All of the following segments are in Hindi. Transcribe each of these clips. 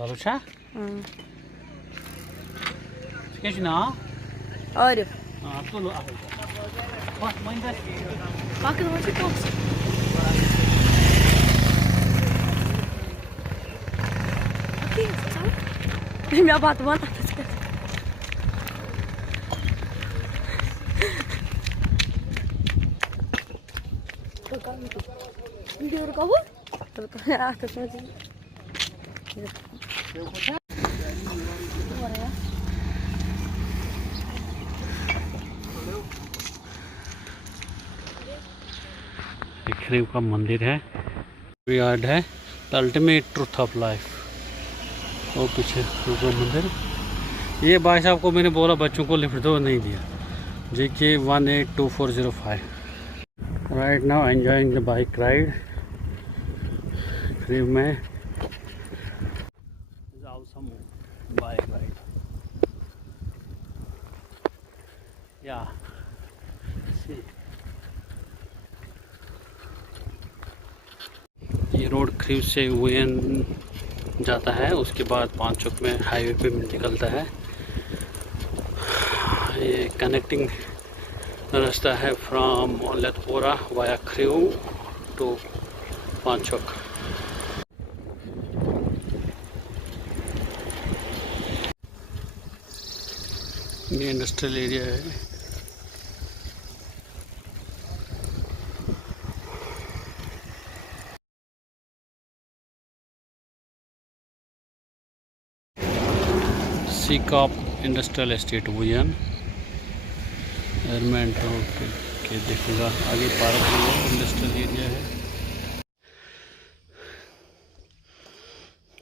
Çalışa? Geçin ha? Arif. Tulu. Bak mayında. Bakın nasıl kokusu. Benim ya batman ateş. Video recover? Atas aja. खरीव का मंदिर है, यार्ड है, the ultimate truth of life. और पीछे का मंदिर। ये भाई साहब को मैंने बोला बच्चों को लिफ्ट दो, नहीं दिया। JK 182405। Right now enjoying the bike ride Khrew में। बाइक राइड या ये रोड खरीव से वुयन जाता है, उसके बाद 5 चौक में हाईवे पे निकलता है। ये कनेक्टिंग रास्ता है from Lethpora via Khrew to 5 चौक। ये इंडस्ट्रियल एरिया है। SICOP industrial estate Wuyan. Airman road के देखूँगा आगे पार्क इंडस्ट्रियल एरिया है।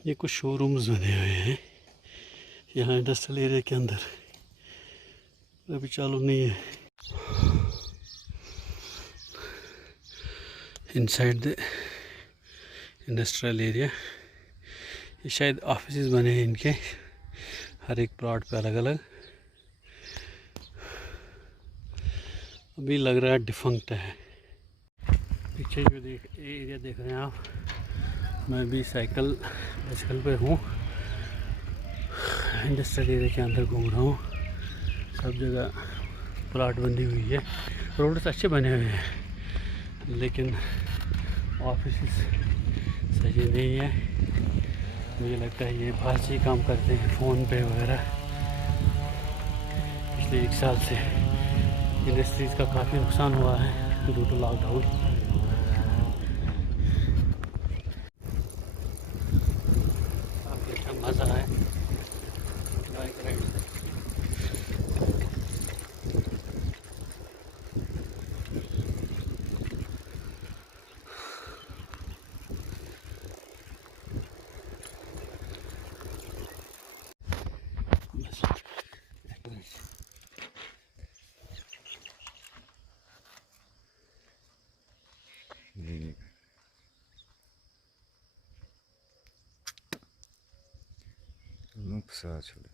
ये कुछ शोरूम्स बने हुए हैं यहाँ इंडस्ट्रियल एरिया के अंदर, अभी चालू नहीं है। इनसाइड द इंडस्ट्रियल एरिया ये शायद ऑफिस बने हैं इनके, हर एक प्लॉट पे अलग अलग। अभी लग रहा है डिफंक्ट है। पीछे जो एरिया देख रहे हैं आप, मैं भी साइकिल पे हूँ, इंडस्ट्रियल एरिया के अंदर घूम रहा हूँ। सब जगह प्लॉट बनी हुई है, रोड्स अच्छे बने हुए हैं, लेकिन ऑफिस सही नहीं है। मुझे लगता है ये बाहर से ही काम करते हैं, फ़ोन पे वगैरह। पिछले 1 साल से इंडस्ट्रीज़ का काफ़ी नुकसान हुआ है ड्यू टू लॉकडाउन। काफ़ी अच्छा मज़ा है बाइक राइड। Ну, посадили.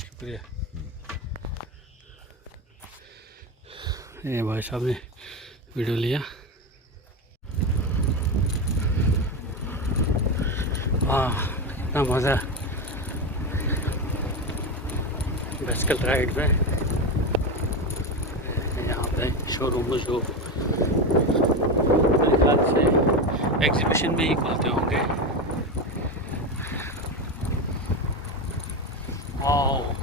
शुक्रिया। ये भाई साहब ने वीडियो लिया। वाह कितना मज़ा बाइसिकल राइड में। यहाँ पे शोरूम जो मेरे ख्याल से एग्जीबिशन में ही खुलते होंगे। वाह